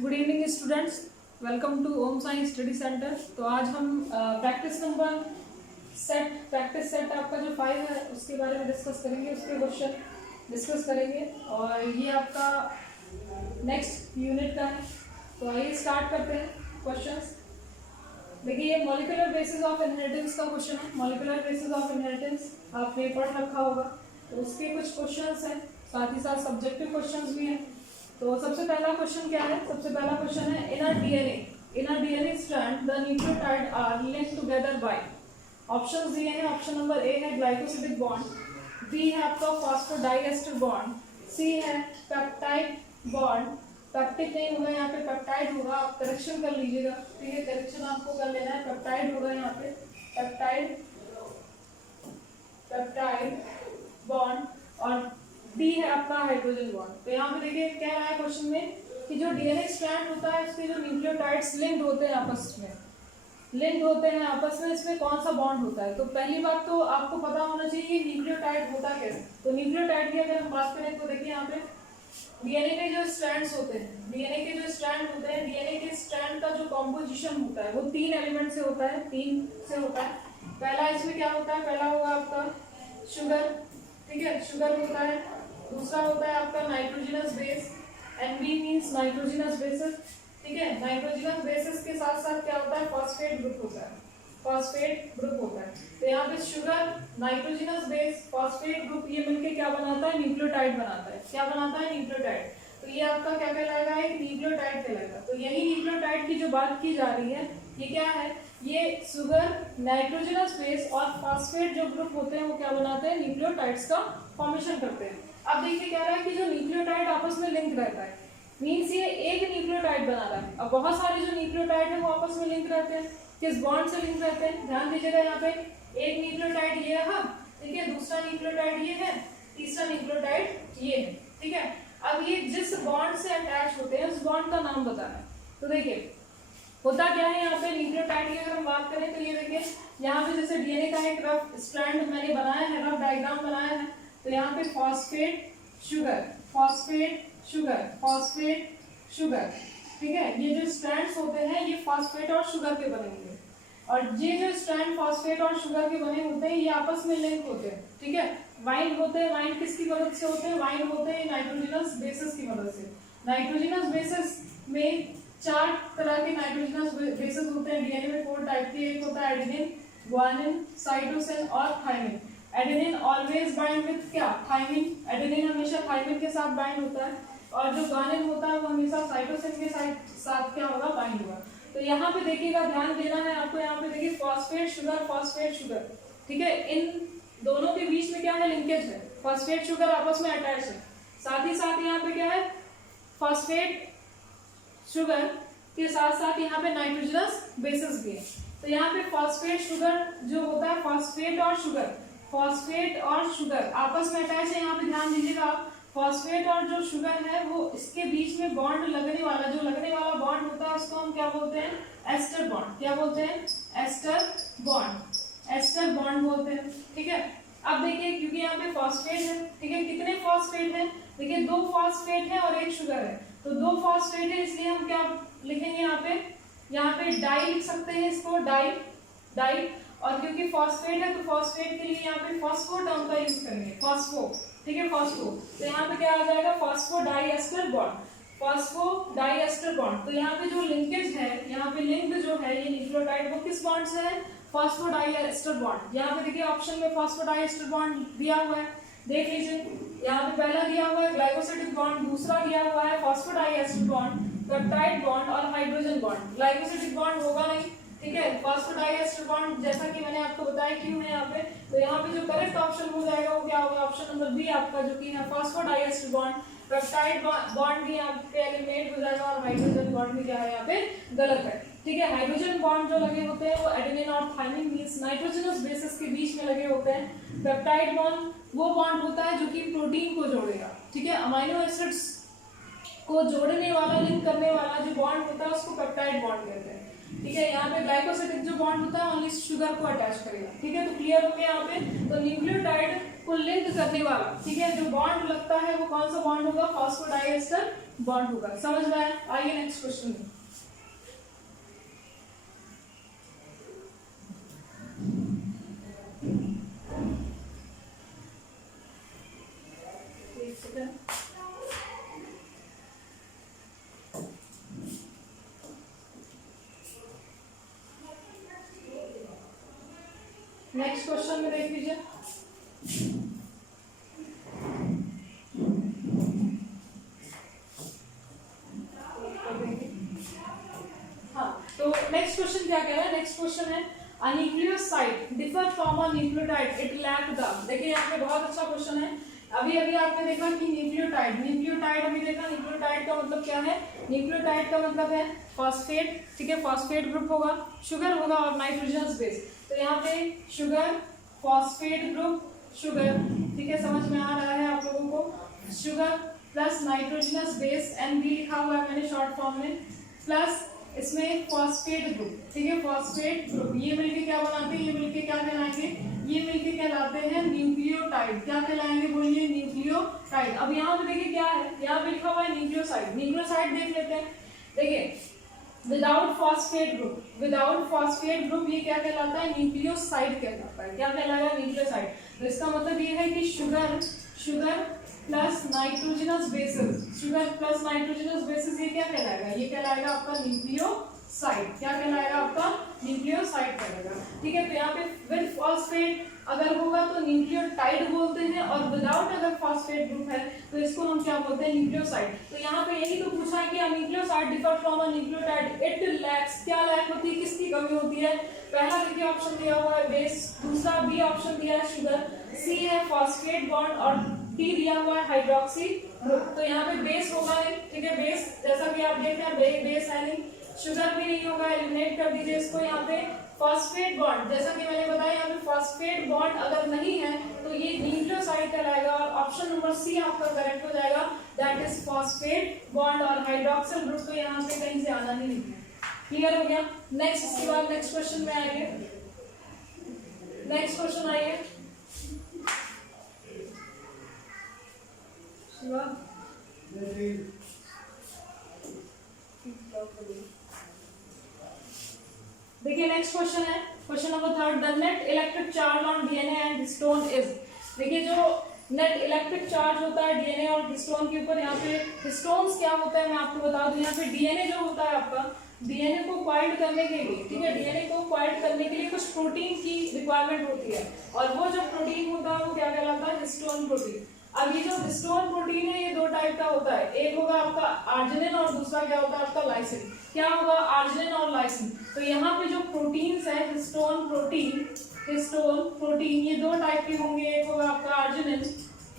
Good evening students, welcome to Om science study centre. तो आज हम प्रैक्टिस सेट आपका जो 5 है उसके बारे में डिस्कस करेंगे, उसके क्वेश्चन डिस्कस करेंगे और ये आपका नेक्स्ट यूनिट का है। तो आइए स्टार्ट करते हैं क्वेश्चंस। देखिए ये मॉलिक्यूलर बेसिस ऑफ इनहेरिटेंस का क्वेश्चन है। मॉलिक्यूलर बेसिस ऑफ इनहेरिटेंस आपने पढ़ रखा होगा, तो उसके कुछ क्वेश्चंस हैं, साथ ही साथ सब्जेक्टिव क्वेश्चंस भी हैं। तो सबसे पहला क्वेश्चन क्या है? सबसे पहला क्वेश्चन है in a DNA strand the nucleotide are linked together by. Options दिए हैं। ऑप्शन नंबर ए है ग्लाइकोसिडिक बॉन्ड, बी है आपका फॉस्फोडाइएस्टर बॉन्ड, सी है पेप्टाइड बॉन्ड। पेप्टिक नहीं होगा यहाँ पे, पेप्टाइड होगा। आप करेक्शन कर लीजिएगा, ठीक है, करेक्शन आपको कर लेना है। पेप्टाइड होगा यहाँ पे, पेप्टाइड बॉन्ड, और डी है आपका हाइड्रोजन बॉन्ड। तो यहाँ पे देखिए क्या रहा है क्वेश्चन में कि जो डीएनए स्ट्रैंड होता है उसके जो न्यूक्लियोटाइड्स लिंक्ड होते हैं आपस में, इसमें कौन सा बॉन्ड होता है? तो पहली बात तो आपको पता होना चाहिए न्यूक्लियोटाइड होता कैसे। तो न्यूक्लियोटाइड की अगर हम बात करें तो देखिए यहाँ पे डीएनए के जो स्ट्रैंड्स होते हैं, डीएनए के स्ट्रैंड का जो कॉम्पोजिशन होता है वो 3 एलिमेंट से होता है, 3 से होता है। पहला इसमें क्या होता है? पहला होगा आपका शुगर, ठीक है, शुगर होता है। दूसरा होता है आपका nitrogenous base, Nb means nitrogenous bases, ठीक है। नाइट्रोजनस बेसिस के साथ साथ क्या होता है? फॉस्फेट ग्रुप होता है। तो यहाँ पे sugar, nitrogenous base, phosphate group, ये मिलके क्या बनाता है? न्यूक्लियोटाइड बनाता है। क्या बनाता है? न्यूक्लियोटाइड। तो ये आपका क्या कहलाएगा? एक न्यूक्लियोटाइड कहलाएगा। तो यही न्यूक्लियोटाइड की जो बात की जा रही है ये क्या है? ये शुगर, नाइट्रोजनस बेस और फॉस्फेट जो ग्रुप होते हैं वो क्या बनाते हैं? न्यूक्लियोटाइड्स का फॉर्मेशन करते हैं। अब देखिए क्या रहा है कि जो न्यूक्लियोटाइड आपस में लिंक रहता है, मींस ये एक न्यूक्लियोटाइड बना रहा है। अब बहुत सारे जो न्यूक्लियोटाइड है वो आपस में लिंक रहते हैं। किस बॉन्ड से लिंक रहते हैं? ध्यान दीजिएगा, यहाँ पे एक न्यूक्लियोटाइड ये रहा, ठीक है, दूसरा न्यूक्लियोटाइड ये है, तीसरा न्यूक्लियोटाइड ये है, ठीक है। अब ये जिस बॉन्ड से अटैच होते हैं उस बॉन्ड का नाम बताना है। तो देखिए होता क्या है यहाँ पे न्यूक्लियोटाइड की अगर हम बात करें तो ये देखिए यहाँ पे जैसे डीएनए का एक रफ स्ट्रैंड मैंने बनाया है, रफ डायग्राम बनाया है। तो यहाँ पे फॉस्फेट शुगर, ठीक है। ये जो स्ट्रैंड्स होते हैं ये फॉस्फेट और शुगर के बने होंगे, और ये जो स्ट्रैंड फॉस्फेट और शुगर के बने होते हैं ये आपस में लिंक होते हैं, ठीक है। वाइंड होते हैं। वाइंड किसकी मदद से होते हैं? वाइंड होते हैं नाइट्रोजनस बेसिस की मदद से। नाइट्रोजनस बेसिस में 4 तरह के नाइट्रोजनस बेसिस होते हैं। डीएनए में 4 टाइप के, एक होता है एडेनिन, ग्वानिन, साइटोसिन और thymine. Adenine always bind with क्या? थाइमिन। एडेनिन हमेशा थाइमिन के साथ बाइंड होता है, और जो ग्वानिन होता है वो हमेशा साइटोसिन के साथ क्या होगा? बाइंड होगा। तो यहाँ पे देखिएगा, ध्यान देना है आपको। यहाँ पे देखिए फॉस्फेट शुगर, ठीक है, इन दोनों के बीच में क्या है? लिंकेज है। फॉस्फेट शुगर आपस में अटैच है। साथ ही साथ यहाँ पे क्या है? फॉस्फेट शुगर के साथ साथ यहाँ पे नाइट्रोजनस बेसिस भी है। तो यहाँ पे फॉस्फेट शुगर जो होता है, फॉस्फेट और शुगर आपस में अटैच है। यहाँ पे ध्यान दीजिएगा आप, फॉस्फेट और जो शुगर है वो इसके बीच में बॉन्ड लगने वाला बॉन्ड होता है उसको हम क्या बोलते हैं? Ester bond. क्या बोलते हैं? एस्टर बॉन्ड बोलते हैं, ठीक है। अब देखिए क्योंकि यहाँ पे फॉस्फेट है, ठीक है, कितने फॉस्फेट हैं? देखिए 2 फॉस्फेट है और एक शुगर है। तो 2 फॉस्फेट है, इसलिए हम क्या लिखेंगे यहाँ पे डाई लिख सकते हैं, इसको डाई। और क्योंकि फॉस्फेट है तो फॉस्फेट के लिए यहाँ पे फॉस्फो टर्म का यूज करेंगे, फॉस्फो, ठीक है, फॉस्फो। तो यहाँ पे क्या आ जाएगा? Phosphodiester bond. तो यहाँ पे जो लिंकेज है, यहाँ पे लिंक्ड जो है ये न्यूक्लियोटाइड वो किस बॉन्ड से है? Phosphodiester bond. यहाँ पे देखिए ऑप्शन में फॉस्फोडाइएस्टर बॉन्ड दिया हुआ है, देख लीजिए। यहाँ पे पहला दिया हुआ है ग्लाइकोसिडिक बॉन्ड, दूसरा दिया हुआ है फॉस्फोडाइएस्टर बॉन्ड, पेप्टाइड बॉन्ड और हाइड्रोजन बॉन्ड। ग्लाइकोसिडिक बॉन्ड होगा नहीं, ठीक है। फॉस्फोडाइएस्टर बॉन्ड जैसा कि मैंने आपको बताया क्यों है यहाँ पे। तो यहाँ पे जो करेक्ट ऑप्शन हो जाएगा वो क्या होगा? ऑप्शन नंबर बी आपका, जो कि है फॉस्फोडाइएस्टर बॉन्ड। पेप्टाइड बॉन्ड भी यहाँ पे एलिमिनेट हो जाएगा, और हाइड्रोजन बॉन्ड भी क्या है यहाँ पे? गलत है, ठीक है। हाइड्रोजन बॉन्ड जो लगे होते हैं वो एडेनिन और थाइमिन मींस नाइट्रोजनस बेसिस के बीच में लगे होते हैं। पेप्टाइड बॉन्ड वो बॉन्ड होता है जो कि प्रोटीन को जोड़ेगा, ठीक है। अमाइनो एसिड्स को जोड़ने वाला, लिंक करने वाला जो बॉन्ड होता है उसको पेप्टाइड बॉन्ड कहते हैं। ठीक है, यहाँ पे ग्लाइकोसिडिक जो बॉन्ड होता है ओनली शुगर को अटैच करेगा। ठीक है, तो क्लियर हो गया यहाँ पे। तो न्यूक्लियोटाइड को लिंक करने वाला, ठीक है, जो बॉन्ड लगता है वो कौन सा बॉन्ड होगा? फॉस्फोडाइएस्टर बॉन्ड होगा। समझ में आया? आइए नेक्स्ट क्वेश्चन में। नेक्स्ट क्वेश्चन में देख लीजिए। हाँ, तो नेक्स्ट क्वेश्चन क्या कह रहा है? नेक्स्ट क्वेश्चन है a nucleoside differ from a nucleotide it lack the। देखिए यहाँ पे बहुत अच्छा क्वेश्चन है। अभी अभी आपने देखा कि न्यूक्लियोटाइड अभी देखा, न्यूक्लियोटाइड का मतलब क्या है? न्यूक्लियोटाइड का मतलब है फॉस्फेट। ठीक है, फॉस्फेट ग्रुप होगा, शुगर होगा और नाइट्रोजनस बेस। तो यहाँ पे शुगर, फॉस्फेट ग्रुप, शुगर, ठीक है, समझ में आ रहा है आप लोगों को? Sugar plus nitrogenous base, NB लिखा हुआ है मैंने शॉर्ट फॉर्म में, प्लस इसमें फॉस्फेट ग्रुप। ठीक है, फॉस्फेट ग्रुप ये मिलके क्या बनाते हैं? ये मिलके क्या कहलाएंगे? ये मिलके कहलाते हैं न्यूक्लियोटाइड। क्या कहलाएंगे? बोलिए, न्यूक्लियोटाइड। अब यहाँ पे देखिए क्या है, यहाँ पे लिखा हुआ है न्यूक्लियोसाइड। न्यूक्लियोसाइड देख लेते हैं। देखिए विदाउट फॉस्फेट ग्रुप ये क्या कहलाता है? न्यूक्लियोसाइड कहलाता है। क्या कहलाएगा? न्यूक्लियोसाइड। तो इसका मतलब ये है कि शुगर प्लस नाइट्रोजनस बेसिस ये क्या कहलाएगा? ये कहलाएगा आपका न्यूक्लियोसाइड। क्या कहलाएगा? आपका न्यूक्लियोसाइड कहलाएगा। ठीक है, तो यहाँ पे विद फॉस्फेट अगर होगा तो न्यूक्लियोटाइड बोलते हैं, और विदाउट अगर फॉस्फेट ग्रुप है तो इसको हम क्या बोलते हैं? न्यूक्लियोसाइड। तो यहाँ पे यही तो पूछा है कि nucleoside differ from a nucleotide, it lacks. क्या लैक होती है? किसकी कमी होती है? पहला देखिए ऑप्शन दिया हुआ है बेस, दूसरा बी ऑप्शन दिया है शुगर, सी है फॉस्फेट बॉन्ड और डी दिया हुआ है हाइड्रोक्सी ग्रुप। तो यहाँ पे बेस होगा नहीं। ठीक है, बेस जैसा कि आप देख रहे हैं बेस है नहीं, शुगर भी नहीं होगा, एलिमिनेट कर दीजिए इसको। यहाँ पे फॉस्फेट बॉन्ड, जैसा कि मैंने बताया यहाँ पे फॉस्फेट बॉन्ड अगर नहीं है तो ये न्यूक्लियोसाइड कहलाएगा, और ऑप्शन नंबर सी आपका करेक्ट हो जाएगा, दैट इज फॉस्फेट बॉन्ड। और हाइड्रोक्सिल ग्रुप तो यहाँ पे कहीं से आना ही नहीं है। क्लियर हो गया? नेक्स्ट, इसके बाद नेक्स्ट क्वेश्चन में आइए। नेक्स्ट क्वेश्चन आइए। देखिए नेक्स्ट क्वेश्चन है, question number 3, the net electric charge on DNA and histone is. देखिए जो नेट इलेक्ट्रिक चार्ज होता है डीएनए और हिस्टोन के ऊपर, यहाँ पे हिस्टोन्स क्या होता है मैं आपको बता दूं। यहाँ पे डीएनए जो होता है आपका, डीएनए को क्वाइल्ड करने के लिए, ठीक है, डीएनए को क्वाइल्ड करने के लिए कुछ प्रोटीन की रिक्वायरमेंट होती है, और वो जो प्रोटीन होता है वो क्या कहलाता है? Histone protein. अब ये जो हिस्टोन प्रोटीन है ये दो टाइप का होता है, एक होगा आपका आर्जिनिन और दूसरा क्या होता है आपका लाइसिन। क्या होगा? आर्जिनिन और लाइसिन। तो यहाँ पे जो प्रोटीन्स है हिस्टोन प्रोटीन ये दो टाइप के होंगे, एक होगा आपका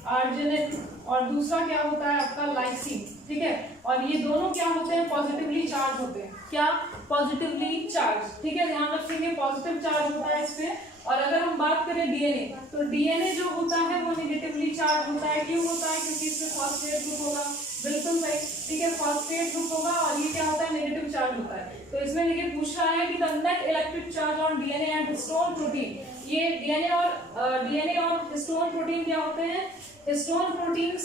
आर्जिनिन और दूसरा क्या होता है आपका लाइसिन। ठीक है, और ये दोनों क्या होते हैं? पॉजिटिवली चार्ज होते हैं। क्या? Positively charge. ठीक है, ध्यान रखिए पॉजिटिव चार्ज होता है इसमें। और अगर हम बात करें डीएनए, तो डीएनए जो होता है वो नेगेटिवली चार्ज होता है। क्यों होता है? क्योंकि इसमें फॉस्फेट ग्रुप होगा। बिल्कुल सही, ठीक है, फॉस्फेट ग्रुप होगा और ये क्या होता है? नेगेटिव चार्ज होता है। तो इसमें देखिए पूछ रहा है कि the net electric charge on DNA and histone protein. ये डीएनए और हिस्टोन प्रोटीन क्या होते हैं? हिस्टोन प्रोटीन्स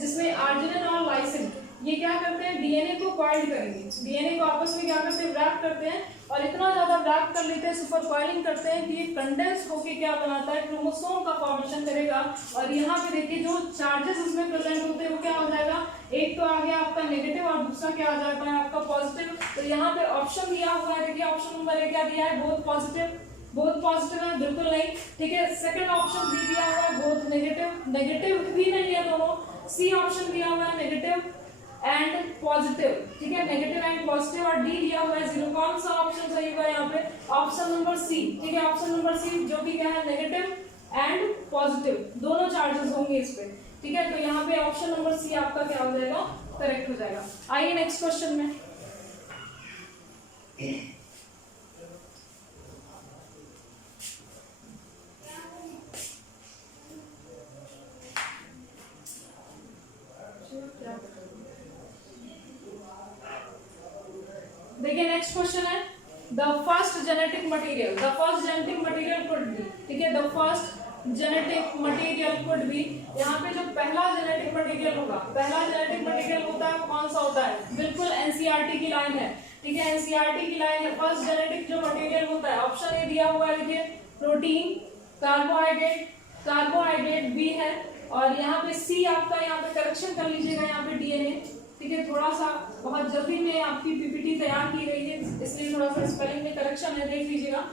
जिसमें आर्जिनिन और लाइसिन ये क्या करते हैं? डीएनए को क्वाइल्ड करेंगे, डीएनए को आपस में क्या करते हैं? रैप करते हैं, और इतना ज्यादा रैप कर लेते हैं, सुपर कॉइलिंग करते हैं कि ये कंडेंस होके क्या बनाता है? क्रोमोसोम का फॉर्मेशन करेगा। और यहाँ पे देखिए जो चार्जेस इसमें प्रेजेंट होते हैं वो क्या हो जाएगा? एक तो आ गया आपका नेगेटिव और दूसरा क्या आ जाता है आपका पॉजिटिव। तो यहाँ पे ऑप्शन दिया हुआ है, देखिए ऑप्शन नंबर ए क्या दिया है? बोथ पॉजिटिव है, बिल्कुल नहीं। ठीक है, सेकंड ऑप्शन बी दिया हुआ है बोथ नेगेटिव भी नहीं है दोनों। सी ऑप्शन दिया हुआ है नेगेटिव एंड पॉजिटिव। ठीक है, नेगेटिव एंड पॉजिटिव, और डी दिया हुआ है 0। कौन सा ऑप्शन सही होगा यहाँ पे? Option number C. ठीक है, ऑप्शन नंबर सी जो कि क्या है? नेगेटिव एंड पॉजिटिव दोनों चार्जेस होंगे इस पे। ठीक है, तो यहाँ पे ऑप्शन नंबर सी आपका क्या हो जाएगा? करेक्ट हो जाएगा। आइए नेक्स्ट क्वेश्चन में। देखिए नेक्स्ट क्वेश्चन है, the first genetic material, the first genetic material could be, ठीक है, the first genetic material could be, यहाँ पे जो पहला जेनेटिक मटेरियल होगा, पहला जेनेटिक मटेरियल होता है कौन सा होता है, बिल्कुल एनसीईआरटी की लाइन है, ठीक है, एनसीईआरटी की लाइन है। फर्स्ट जेनेटिक जो मटेरियल होता है, ऑप्शन ए दिया हुआ है, देखिए प्रोटीन, कार्बोहाइड्रेट, कार्बोहाइड्रेट बी है, और यहाँ पे सी आपका, यहाँ पे करेक्शन कर लीजिएगा, यहाँ पे डीएनए, ठीक है, थोड़ा सा बहुत जल्दी में आपकी पीपीटी तैयार की गई है, इसलिए थोड़ा सा स्पेलिंग में करेक्शन है, देख लीजिएगा।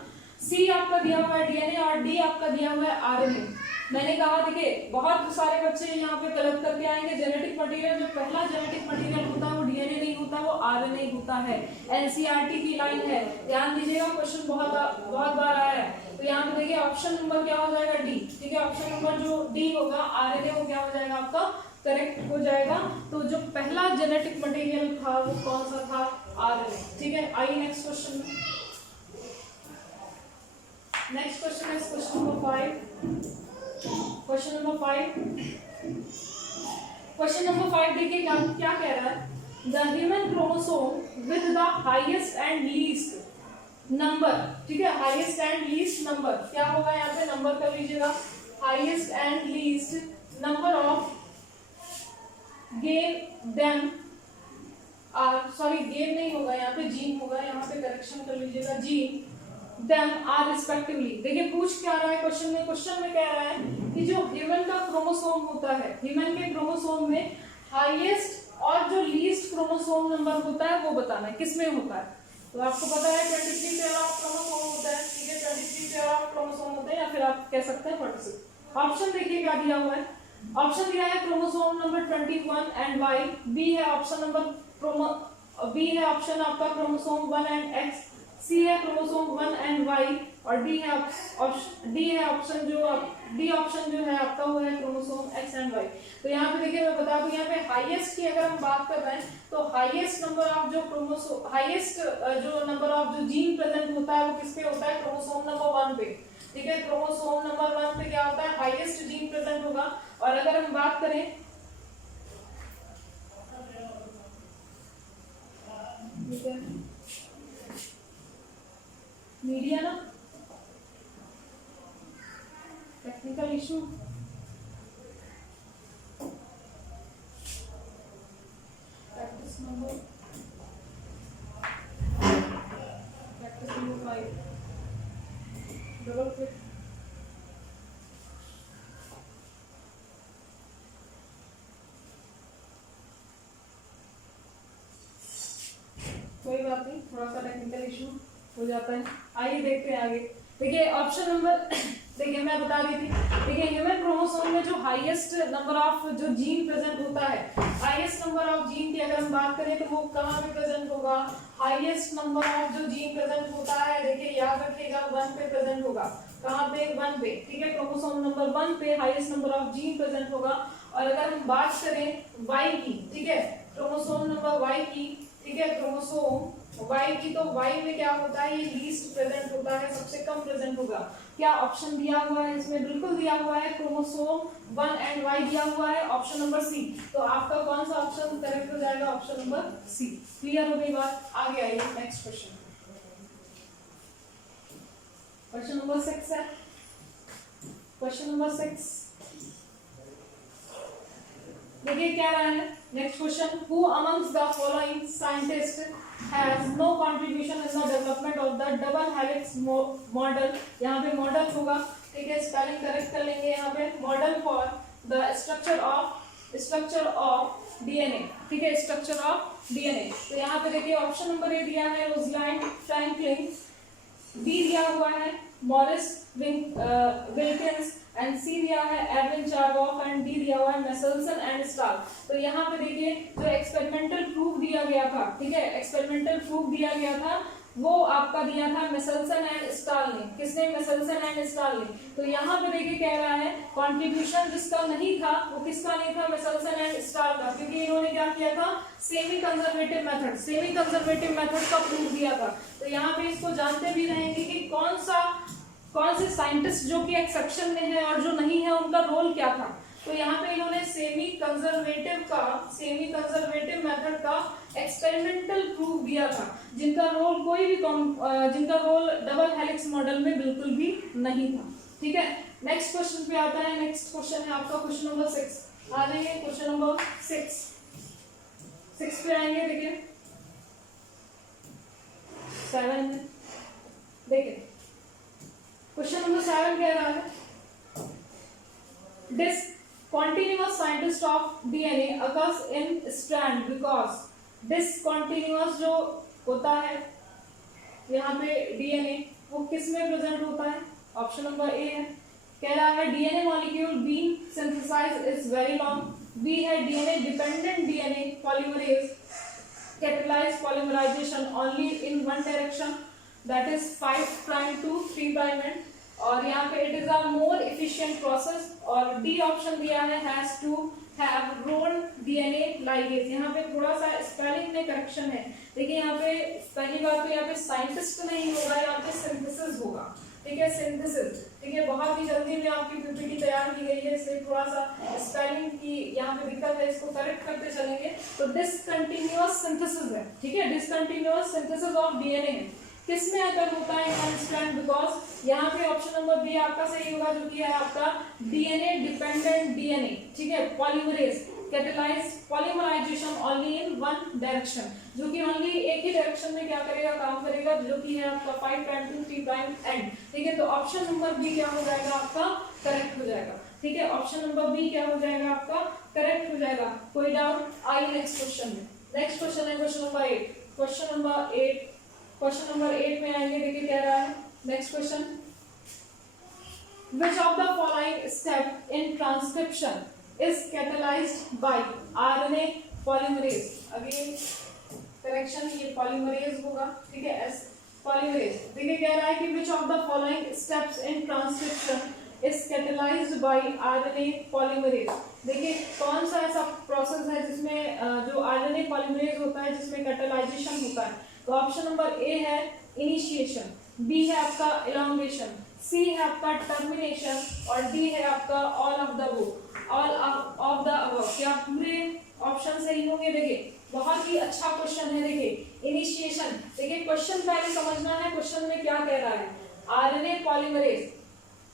सी आपका दिया हुआ है डीएनए, और डी आपका दिया हुआ है आरएनए। मैंने कहा देखिए बहुत सारे बच्चे यहाँ पे गलत करके आएंगे, जेनेटिक मटेरियल जो पहला जेनेटिक मटेरियल होता है वो डीएनए नहीं होता, वो आरएनए होता है, एनसीईआरटी की लाइन है, ध्यान दीजिएगा, क्वेश्चन बहुत बार आया है। तो यहाँ पे देखिए ऑप्शन नंबर क्या हो जाएगा, डी, ठीक है, ऑप्शन नंबर जो डी होगा आरएनए, वो क्या हो जाएगा आपका, करेक्ट हो जाएगा। तो जो पहला जेनेटिक मटेरियल था वो कौन सा था, आरएनए, ठीक है। आइए नेक्स्ट क्वेश्चन में, next question is question number 5। Question number 5, question number 5 देखिए क्या कह रहा है, the human chromosome with the highest and least number, ठीक है, हाईएस्ट एंड लीस्ट नंबर क्या होगा, यहाँ पे नंबर कर लीजिएगा, highest and least number of gain them are, sorry gain नहीं होगा, यहाँ पे जीन होगा, यहाँ पे करेक्शन कर लीजिएगा, जीन देम आर रिस्पेक्टिवली। देखिए पूछ क्या रहा है क्वेश्चन में कह रहा है कि जो ह्यूमन का क्रोमोसोम होता है, ह्यूमन के क्रोमोसोम में हाईएस्ट और जो लीस्ट क्रोमोसोम नंबर होता है वो बताना है, किसमें होता है। तो आपको पता है 23 पेयर ऑफ क्रोमोसोम होता है, ठीक है, 23 पेयर ऑफ क्रोमोसोम होते हैं, या फिर आप कह सकते हैं 46। ऑप्शन देखिए क्या दिया हुआ है, ऑप्शन दिया है chromosome number 21 and Y, B है ऑप्शन नंबर, बी है ऑप्शन आपका क्रोमोसोम 1 एंड एक्स, सी है क्रोमोसोम 1 एंड वाई, और डी है ऑप्शन जो है आपका वो है क्रोमोसोम एक्स एंड वाई। तो यहाँ पे देखिए मैं बता दूं, यहाँ पे हाईएस्ट की अगर हम बात कर रहे हैं तो हाईएस्ट नंबर ऑफ जो क्रोमोसोम, हाईएस्ट जो नंबर ऑफ जो जीन प्रेजेंट होता है वो किस पे होता है, क्रोमोसोम नंबर 1 पे, ठीक है, क्रोमोसोम नंबर 1 पे क्या होता है, हाईएस्ट जीन प्रेजेंट होगा। और अगर हम बात करें, ठीक है, मीडिया ना, technical issue, practice number 5, double click, कोई बात नहीं, थोड़ा सा टेक्निकल इशू हो जाता है। आइए देखते हैं आगे। देखिए ऑप्शन नंबर, देखिए मैं बता रही थी, देखिए ह्यूमन क्रोमोसोम में जो हाईएस्ट नंबर ऑफ जो जीन प्रेजेंट होता है, हाईएस्ट नंबर ऑफ जीन की अगर हम बात करें तो वो कहाँ पे प्रेजेंट होगा, हाईएस्ट नंबर ऑफ जो जीन प्रेजेंट होता है, देखिए याद रखिएगा 1 पे प्रेजेंट होगा, कहाँ पे, 1 पे, ठीक है, क्रोमोसोम नंबर 1 पे highest number of gene present होगा। और अगर हम बात करें वाई की, ठीक है, क्रोमोसोम नंबर वाई की, ठीक है, क्रोमोसोम वाई की, तो वाई में क्या होता है, ये लीस्ट प्रेजेंट होता है, सबसे कम प्रेजेंट होगा। क्या ऑप्शन दिया हुआ है इसमें, बिल्कुल दिया हुआ है, क्रोमोसोम 1 एंड वाई दिया हुआ है, ऑप्शन नंबर सी। तो आपका कौन सा ऑप्शन करेक्ट हो जाएगा, ऑप्शन नंबर सी। क्लियर हो गई बात, आगे आइए नेक्स्ट क्वेश्चन, क्वेश्चन नंबर 6 है, क्वेश्चन नंबर 6 देखिए क्या रहा है, next question, who amongst the following scientist has no contribution in the development of the double helix model, यहाँ पे मॉडल होगा, ठीक है, स्पेलिंग करेक्ट कर लेंगे, यहाँ पे model for the structure of DNA, ठीक है, स्ट्रक्चर ऑफ डीएनए। तो यहाँ पे देखिए ऑप्शन नंबर ए दिया है रोजलैंड फ्रैंकलिन, बी दिया हुआ है मॉरिस विल्किंस, एंड सी दिया है एडविन चार्गॉफ, एंड डी दिया हुआ है मेसेल्सन एंड स्टार। तो यहाँ पे देखिए जो एक्सपेरिमेंटल प्रूफ दिया गया था, ठीक है, एक्सपेरिमेंटल प्रूफ दिया गया था वो आपका दिया था मेसेल्सन एंड स्टार ने, किसने, मेसेल्सन एंड स्टार ने। तो यहाँ पे देखिए कह रहा है कंट्रीब्यूशन जिसका नहीं था वो किसका नहीं था, मेसेल्सन एंड स्टार का, क्योंकि इन्होंने क्या किया था, सेमी कंजर्वेटिव मेथड का प्रूफ दिया था। तो यहाँ पे इसको जानते भी रहेंगे कि कौन से साइंटिस्ट जो कि एक्सेप्शन में है और जो नहीं है उनका रोल क्या था। तो यहाँ पे इन्होंने सेमी कंजर्वेटिव मेथड का एक्सपेरिमेंटल प्रूफ दिया था, जिनका रोल डबल हेलिक्स मॉडल में बिल्कुल भी नहीं था। ठीक है, नेक्स्ट क्वेश्चन पे आता है। नेक्स्ट क्वेश्चन है आपका क्वेश्चन नंबर 6। आ जाइए क्वेश्चन नंबर 6 पे आएंगे। देखिए 7 देखिए क्वेश्चन नंबर 7 कह रहा है discontinuous scientist of DNA occurs in strand because discontinuous जो होता है यहाँ पे DNA वो किस में प्रेजेंट होता है? ऑप्शन नंबर ए है, कह रहा है DNA molecule being synthesised is very long. B है DNA dependent DNA polymerase catalyze polymerization only in one direction, that is 5 prime to 3 prime end, और यहाँ पे it is a more efficient process। और D option दिया है has to have rolled DNA ligase। यहाँ पे थोड़ा सा स्पेलिंग में करेक्शन है। देखिए यहाँ पे पहली बात तो यहाँ पे साइंटिस्ट नहीं होगा, यहाँ पे सिंथेसिस होगा। ठीक है, सिंथेसिस। ठीक है, बहुत ही जल्दी में आपकी पीपीटी तैयार की गई है, इसलिए थोड़ा सा स्पेलिंग की यहाँ पे दिक्कत है, इसको करेक्ट करते चलेंगे। तो डिसकंटिन्यूअस सिंथेसिस है। ठीक है, डिसकंटिन्यूअस सिंथेसिस ऑफ डीएनए है, किसमें अगर होता है वन स्ट्रैंड, बिकॉज यहाँ पे ऑप्शन नंबर बी आपका सही होगा, जो कि है आपका डीएनए डिपेंडेंट डीएनए। ठीक है, polymerase catalyse polymerisation only in one direction, जो कि ओनली एक ही डायरेक्शन में क्या करेगा, काम करेगा, जो कि है आपका 5 प्राइम टू 3 प्राइम एंड। ठीक है, तो ऑप्शन नंबर बी क्या हो जाएगा आपका, करेक्ट हो जाएगा। ठीक है, ऑप्शन नंबर बी क्या हो जाएगा आपका, करेक्ट हो जाएगा। कोई डाउट? आइए नेक्स्ट क्वेश्चन में। नेक्स्ट क्वेश्चन है क्वेश्चन नंबर 8। क्वेश्चन नंबर 8 में आएंगे। देखिए कह रहा है next question, which of the following step in transcription is catalyzed by RNA polymerase? Again correction, ये polymerase होगा। ठीक है, एस polymerase। देखिए कह रहा है कि which of the following steps in transcription is catalyzed by RNA polymerase? देखिए कौन सा ऐसा प्रोसेस है जिसमें जो RNA polymerase होता है जिसमें कैटेलाइजेशन होता है? तो ऑप्शन नंबर ए है इनिशिएशन, बी है आपका इलॉन्गेशन, सी है आपका टर्मिनेशन, और डी है आपका ऑल ऑफ द अबव। क्या पूरे ऑप्शन सही होंगे? देखिए बहुत ही अच्छा क्वेश्चन है। देखिए इनिशिएशन, देखिए क्वेश्चन पहले समझना है, क्वेश्चन में क्या कह रहा है। आरएनए पॉलीमरेज,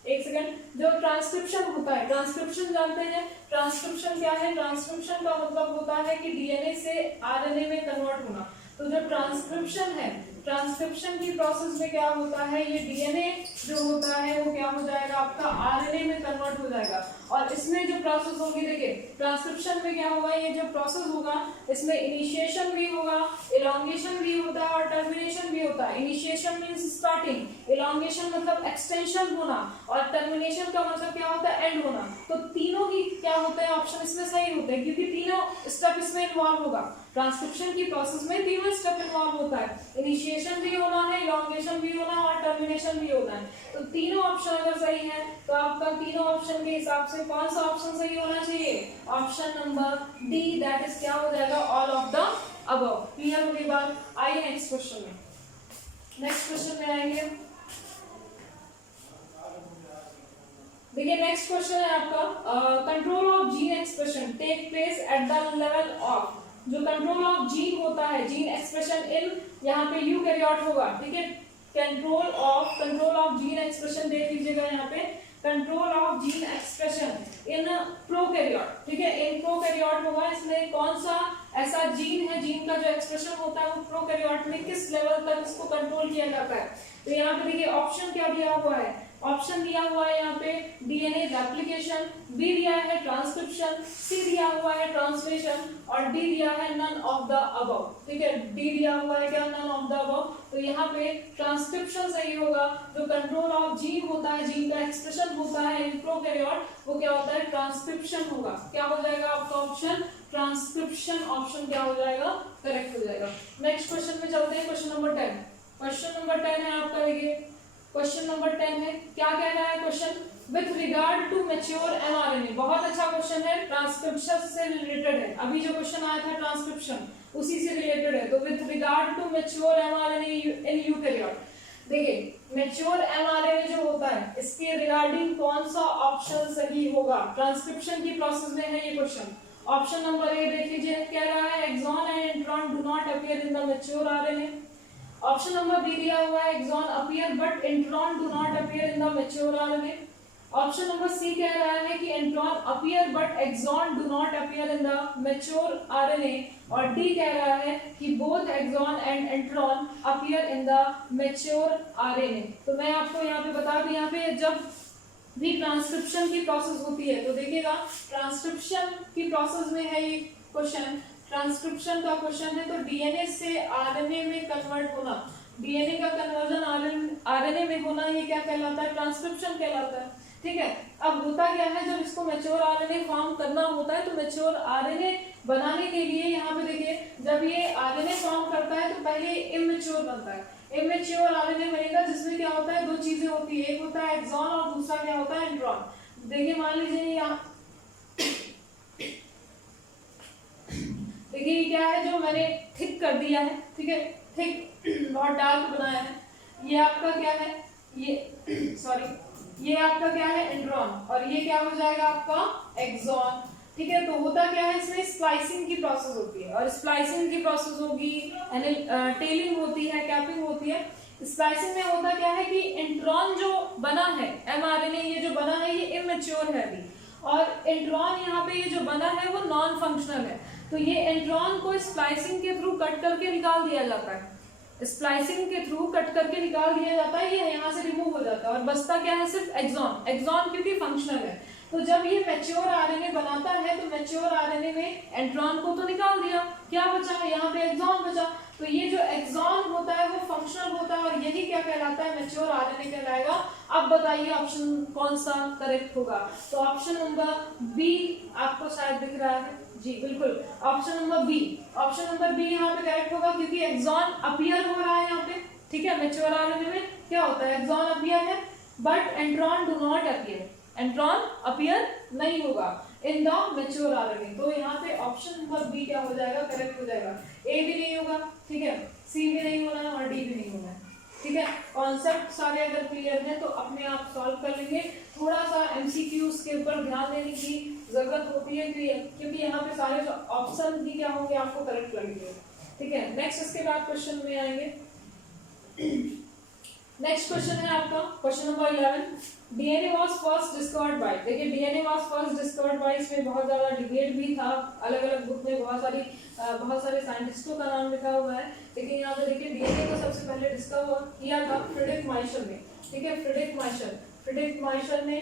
एक सेकंड, जो ट्रांसक्रिप्शन होता है, ट्रांसक्रिप्शन जानते हैं, ट्रांसक्रिप्शन क्या है? ट्रांसक्रिप्शन का मतलब होता है कि डीएनए से आरएनए में कन्वर्ट होना। तो जो ट्रांसक्रिप्शन है, ट्रांसक्रिप्शन की प्रोसेस में क्या होता है, ये डीएनए जो होता है वो क्या हो जाएगा आपका आरएनए में कन्वर्ट हो जाएगा। और इसमें जो प्रोसेस होगी, देखिए ट्रांसक्रिप्शन में क्या होगा, ये जो प्रोसेस होगा इसमें इनिशिएशन भी होगा, इलॉन्गेशन भी होता है और टर्मिनेशन भी होता है। इनिशिएशन मींस स्टार्टिंग, इलॉन्गेशन मतलब एक्सटेंशन होना, और टर्मिनेशन का मतलब क्या होता है, एंड होना। तो तीनों ही क्या होते हैं, ऑप्शन इसमें सही होते हैं, क्योंकि तीनों स्टेप इसमें इन्वॉल्व होगा। ट्रांसक्रिप्शन की प्रोसेस में तीनों स्टेप इन्वॉल्व होता है, इनिशिएशन भी होना है, इलॉन्गेशन भी होना है और टर्मिनेशन भी होना है। तो तीनों ऑप्शन अगर सही है तो आपका तीनों ऑप्शन के हिसाब से कौन सा ऑप्शन सही होना चाहिए? Option number D, that is क्या हो जाएगा, all of the above. Clear होगी बात? आइए नेक्स्ट क्वेश्चन में। नेक्स्ट क्वेश्चन में आएंगे। देखिए नेक्स्ट क्वेश्चन है आपका, control of gene expression take place at the level of. जो कंट्रोल ऑफ जीन होता है, जीन एक्सप्रेशन इन यहाँ पे यूकैरियोट होगा। ठीक है, कंट्रोल ऑफ जीन एक्सप्रेशन देख लीजिएगा यहाँ पे, control of gene expression in prokaryote. ठीक है, इन प्रोकैरियोट होगा। इसमें कौन सा ऐसा जीन है, जीन का जो एक्सप्रेशन होता है वो प्रोकैरियोट में किस लेवल तक इसको कंट्रोल किया जाता है? तो यहाँ पे देखिए ऑप्शन क्या दिया हुआ है, ऑप्शन दिया हुआ है यहाँ पे डीएनए रेप्लिकेशन, बी दिया है ट्रांसक्रिप्शन, सी दिया हुआ है ट्रांसलेशन, और डी दिया है नन ऑफ द अबव। ठीक है, डी दिया हुआ है क्या, नन ऑफ द अबव। तो यहाँ पे ट्रांसक्रिप्शन सही होगा। जो कंट्रोल ऑफ जीन होता है, जीन का एक्सप्रेशन होता है इन प्रोकैरियोट, वो क्या होता है, ट्रांसक्रिप्शन होगा। क्या हो जाएगा आपका ऑप्शन, ट्रांसक्रिप्शन। ऑप्शन क्या हो जाएगा, करेक्ट हो जाएगा। नेक्स्ट क्वेश्चन में चलते हैं, क्वेश्चन नंबर 10। क्वेश्चन नंबर 10 है आपका, देखिए क्वेश्चन नंबर 10 है, क्या कह रहा है question, with regard to mature mRNA. बहुत अच्छा क्वेश्चन है, ट्रांसक्रिप्शन से रिलेटेड है। अभी जो क्वेश्चन आया था ट्रांसक्रिप्शन उसी से रिलेटेड है। तो with regard to mature mRNA in eukaryote, देखिए मैच्योर एमआरएनए जो होता है इसके रिगार्डिंग कौन सा ऑप्शन सही होगा, ट्रांसक्रिप्शन की प्रोसेस में है ये क्वेश्चन। ऑप्शन नंबर ए देख लीजिए, कह रहा है exon and intron do not appear in the mature RNA. Option number B दिया हुआ है exon appear but intron do not appear in the mature RNA. Option number C कह रहा है कि intron appear but exon do not appear in the mature RNA. और D कह रहा है कि both exon and intron appear in the mature RNA. तो मैं आपको यहाँ पे बता दूं, यहाँ पे जब भी ट्रांसक्रिप्शन की प्रोसेस होती है तो देखिएगा ट्रांसक्रिप्शन की प्रोसेस में है ये क्वेश्चन, ट्रांसक्रिप्शन का क्वेश्चन है, तो डीएनए से आरएनए में कन्वर्ट होना, डीएनए का कन्वर्जन आरएनए में होना, ये क्या कहलाता है, ट्रांसक्रिप्शन कहलाता है। ठीक है, अब होता क्या है जब इसको मैच्योर आरएनए फॉर्म करना होता है तो मैच्योर आरएनए बनाने के लिए यहाँ पे देखिए जब ये आरएनए फॉर्म करता है तो पहले इमेच्योर बनता है। इमेच्योर आरएनए बनेगा जिसमें क्या होता है, दो चीजें होती है, एक होता है एक्सॉन और दूसरा क्या होता है इंट्रॉन। देखिए मान लीजिए यहाँ देखिए क्या है जो मैंने थिक कर दिया है, ठीक है, थिक बहुत डार्क बनाया है, ये आपका क्या है, ये सॉरी ये आपका क्या है इंट्रॉन और ये क्या हो जाएगा आपका एक्सॉन। ठीक है, तो होता क्या है इसमें स्प्लाइसिंग की प्रोसेस होती है और स्प्लाइसिंग की प्रोसेस होगी, टेलिंग होती है, कैपिंग होती है। स्प्लाइसिंग में होता क्या है कि इंट्रॉन जो बना है एमआरएनए ये जो बना है ये इमेच्योर है अभी, और इंट्रॉन यहाँ पे ये जो बना है वो नॉन फंक्शनल है, तो ये इंट्रॉन को स्प्लाइसिंग के थ्रू कट करके निकाल दिया जाता है, स्प्लाइसिंग के थ्रू कट करके निकाल दिया जाता है, ये यहाँ से रिमूव हो जाता है और बचता क्या है सिर्फ एक्सॉन। एक्सॉन क्योंकि फंक्शनल है, तो जब ये मैच्योर आरएनए बनाता है तो मैच्योर आरएनए में एंट्रॉन को तो निकाल दिया, क्या बचा यहाँ पे एक्सॉन बचा, तो ये जो एक्सॉन होता है वो फंक्शनल होता है और यही क्या कहलाता है, मैच्योर आरएनए कहलाएगा। अब बताइए ऑप्शन कौन सा करेक्ट होगा, तो ऑप्शन नंबर बी आपको शायद दिख रहा है, जी बिल्कुल option number B, option number B यहाँ पे करेक्ट होगा क्योंकि एक्सॉन अपीयर हो रहा है यहाँ पे। ठीक है, मैच्योर आरएनए में क्या होता है, एक्सॉन अपीयर है but enteron do not appear, enteron appear नहीं होगा इन द मैच्योर आरएनए, तो यहाँ पे ऑप्शन नंबर बी क्या हो जाएगा, करेक्ट हो जाएगा। ए भी नहीं होगा, ठीक है, सी भी नहीं होना और डी भी नहीं होना। ठीक है, कॉन्सेप्ट सारे अगर क्लियर है तो अपने आप सॉल्व कर लेंगे, थोड़ा सा एमसीक्यूज के ऊपर ध्यान देने की जरूरत होती है क्योंकि यहाँ पे सारे जो ऑप्शन भी क्या होंगे आपको करेक्ट लगेंगे। ठीक है, नेक्स्ट इसके बाद क्वेश्चन में आएंगे। नेक्स्ट क्वेश्चन है आपका question number 11, DNA was first discovered by. देखिए DNA was first discovered by, इसमें बहुत ज्यादा डिबेट भी था, अलग अलग बुक में बहुत सारे साइंटिस्टों का नाम लिखा हुआ है, लेकिन यहाँ पे देखिए डीएनए को सबसे पहले डिस्कवर किया था फ्रेडरिक माइशर ने। ठीक है, फ्रेडरिक माइशर ने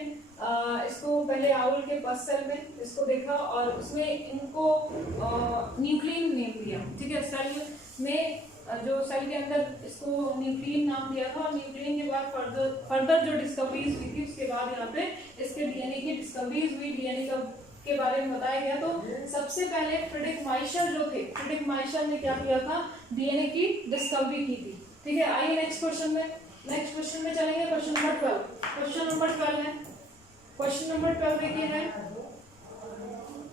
इसको पहले आउल के फर्स्ट सेल में इसको देखा और उसमें इनको न्यूक्लियन नेम दिया। ठीक है, सेल में जो सेल के अंदर इसको न्यूक्लियन नाम दिया था और न्यूक्लियन के बाद फर्दर जो डिस्कवरीज हुई थी उसके बाद यहाँ पे इसके डीएनए की डिस्कवरीज हुई, डीएनए के बारे में बताया गया। तो सबसे पहले फ्रेडरिक माइशर जो थे, फ्रेडरिक माइशर ने क्या किया था, डीएनए की डिस्कवरी की थी। ठीक है, आइए नेक्स्ट क्वेश्चन में चलेंगे, क्वेश्चन नंबर 12। क्वेश्चन नंबर 12 है, क्वेश्चन नंबर 12 देखिए है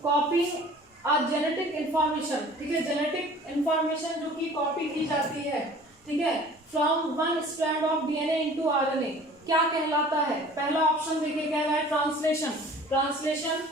कॉपिंग जेनेटिक इंफॉर्मेशन। ठीक है, जेनेटिक इंफॉर्मेशन जो कि कॉपी की जाती है, ठीक है, from one strand of DNA into RNA, क्या कहलाता है। पहला ऑप्शन देखिए कह रहा है ट्रांसलेशन,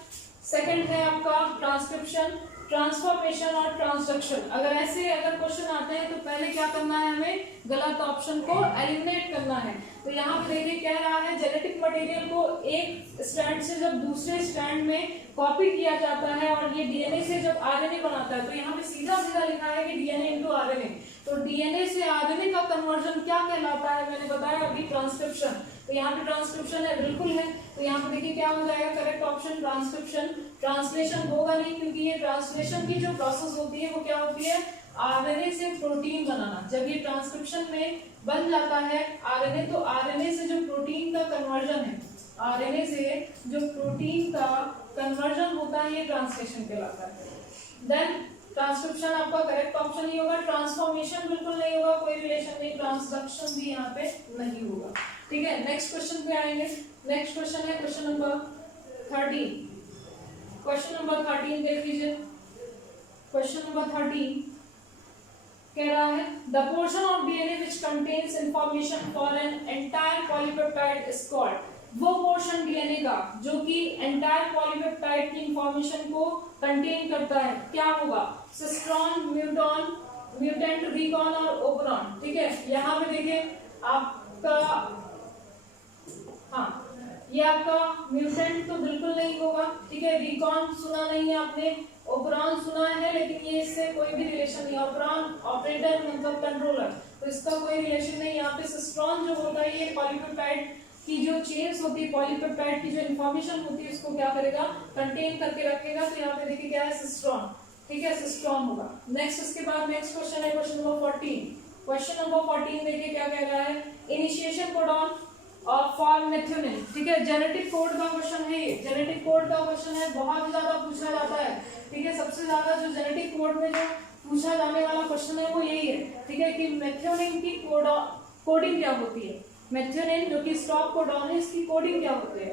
सेकंड है आपका ट्रांसक्रिप्शन, ट्रांसफॉर्मेशन और ट्रांसडक्शन। अगर क्वेश्चन आते हैं तो पहले क्या करना है, हमें गलत ऑप्शन को एलिमिनेट करना है। तो यहाँ पे देखिए कह रहा है जेनेटिक मटेरियल को एक स्ट्रैंड से जब दूसरे स्ट्रैंड में कॉपी किया जाता है और ये डीएनए से जब आरएनए बनाता है, तो यहाँ पे सीधा लिखा है कि डीएनए इनटू आरएनए, तो डीएनए से आरएनए का कन्वर्जन क्या कहलाता है, मैंने बताया अभी ट्रांसक्रिप्शन। तो यहाँ पे ट्रांसक्रिप्शन है, बिल्कुल है, तो यहाँ पे देखिए क्या हो जाएगा करेक्ट ऑप्शन ट्रांसक्रिप्शन। ट्रांसलेशन होगा नहीं क्योंकि ये ट्रांसलेशन की जो प्रोसेस होती है वो क्या होती है, आरएनए से प्रोटीन बनाना। जब ये ट्रांसक्रिप्शन में बन जाता है आरएनए, तो आरएनए से जो प्रोटीन का कन्वर्जन है, आरएनए से जो प्रोटीन का कन्वर्जन होता है ये ट्रांसलेशन कहलाता है। देन ट्रांसक्रिप्शन आपका करेक्ट ऑप्शन ही होगा, ट्रांसफॉर्मेशन बिल्कुल नहीं होगा, कोई रिलेशन नहीं, ट्रांसडक्शन भी यहाँ पे नहीं होगा। ठीक है, नेक्स्ट क्वेश्चन पे आएंगे। नेक्स्ट क्वेश्चन है क्वेश्चन नंबर 13। क्वेश्चन नंबर 13 देख लीजिए, क्वेश्चन नंबर 13 कह रहा है the portion of DNA which contains information for an entire polypeptide is called, वो पोर्शन डीएनए का जो कि एंटायर पॉलीपेप्टाइड की इंफॉर्मेशन को कंटेन करता है क्या होगा, सिस्ट्रॉन, म्यूटॉन, म्यूटेंट, रिकॉन और ओपरॉन। ठीक है, यहाँ पे देखिए आपका, हाँ ये आपका म्यूटेंट तो बिल्कुल नहीं होगा, ठीक है, रिकॉन सुना नहीं है आपने, ओपरॉन सुना है लेकिन ये इससे कोई भी रिलेशन नहीं। ओपरॉन ऑपरेटर मतलब कंट्रोलर, तो इसका कोई रिलेशन नहीं। यहाँ पे सिस्ट्रॉन जो होता है ये पॉलीपेप्टाइड की जो चेन्स होती है, पॉलीपेप्टाइड की जो इन्फॉर्मेशन होती है उसको क्या करेगा, कंटेन करके रखेगा। तो यहाँ पे देखिए क्या है, सिस्ट्रॉन। ठीक है, सिस्ट्रॉन होगा। नेक्स्ट इसके बाद नेक्स्ट क्वेश्चन है क्वेश्चन नंबर 14। क्वेश्चन नंबर 14 देखिए क्या कह रहा है, इनिशिएशन कोडॉन और फॉर मेथियोनिन। ठीक है, जेनेटिक कोड का क्वेश्चन है ये, जेनेटिक कोड का क्वेश्चन है, बहुत ज्यादा पूछा जाता है। ठीक है, सबसे ज्यादा जो जेनेटिक कोड में जो पूछा जाने वाला क्वेश्चन है वो यही है। ठीक है, कि मेथियोनिन की कोडिंग क्या होती है, मेथियोनिन जो कि स्टॉप कोडॉन है इसकी कोडिंग क्या होती है,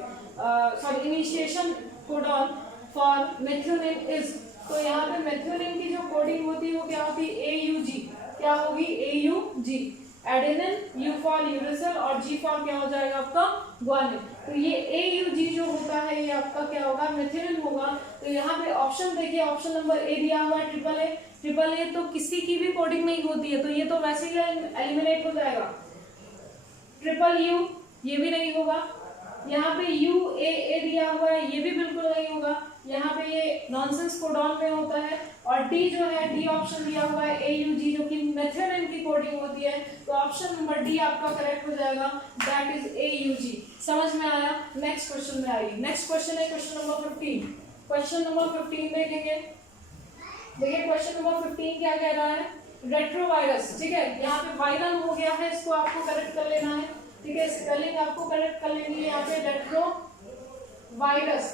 sorry initiation codon for methionine is, तो यहाँ पे मेथियोनिन की जो कोडिंग होती है वो क्या होती है, AUG, क्या होगी, AUG, adenine, U for uracil और G फॉर क्या हो जाएगा आपका, ग्वानिन। तो ये AUG जो होता है ये आपका क्या होगा, मेथियोनिन होगा। तो यहाँ पे ऑप्शन देखिए, ऑप्शन नंबर A दिया हुआ है ट्रिपल ए, ट्रिपल ए तो किसी की भी कोडिंग नहीं होती है तो ये तो वैसे ही एलिमिनेट हो जाएगा। ट्रिपल U ये भी नहीं होगा, यहाँ पे UAA दिया हुआ है ये भी बिल्कुल नहीं होगा, यहाँ पे ये नॉनसेंस कोडॉन में होता है। और डी जो है, डी ऑप्शन दिया हुआ है AUG जो कि मेथियोनिन की कोडिंग होती है, तो ऑप्शन नंबर डी आपका करेक्ट हो जाएगा, दैट इज AUG। समझ में आया? नेक्स्ट क्वेश्चन में आइए। नेक्स्ट क्वेश्चन है क्वेश्चन नंबर 15। क्वेश्चन नंबर 15 देखेंगे, देखिए क्वेश्चन नंबर 15 क्या कह रहा है, रेट्रोवायरस। ठीक है, यहाँ पे वायरल हो गया है, इसको आपको करेक्ट कर लेना है। ठीक है, स्पेलिंग आपको करेक्ट कर लेनी है। यहाँ पे retrovirus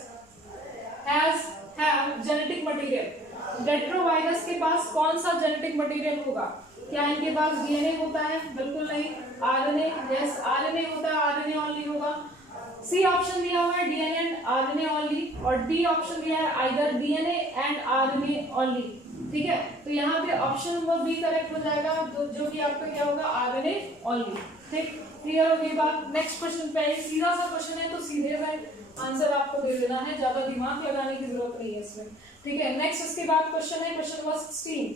have genetic material, retrovirus के पास कौन सा जेनेटिक मटेरियल होगा, क्या इनके पास डीएनए होता है, बिल्कुल नहीं। आरएनए, यस आरएनए होता है, आरएनए ओनली होगा। सी ऑप्शन दिया हुआ है डीएनए एंड आरएनए ओनली, और डी ऑप्शन दिया है either DNA and RNA only. ठीक है, तो यहाँ पे ऑप्शन नंबर बी करेक्ट हो जाएगा, जो कि आपका क्या होगा, आरएनए ओनली। ठीक, क्लियर हो गई बात। नेक्स्ट क्वेश्चन पे, सीधा सा क्वेश्चन है तो सीधे में आंसर आपको दे देना है, ज्यादा दिमाग लगाने की जरूरत नहीं है इसमें। ठीक है, नेक्स्ट इसके बाद क्वेश्चन है क्वेश्चन नंबर 16।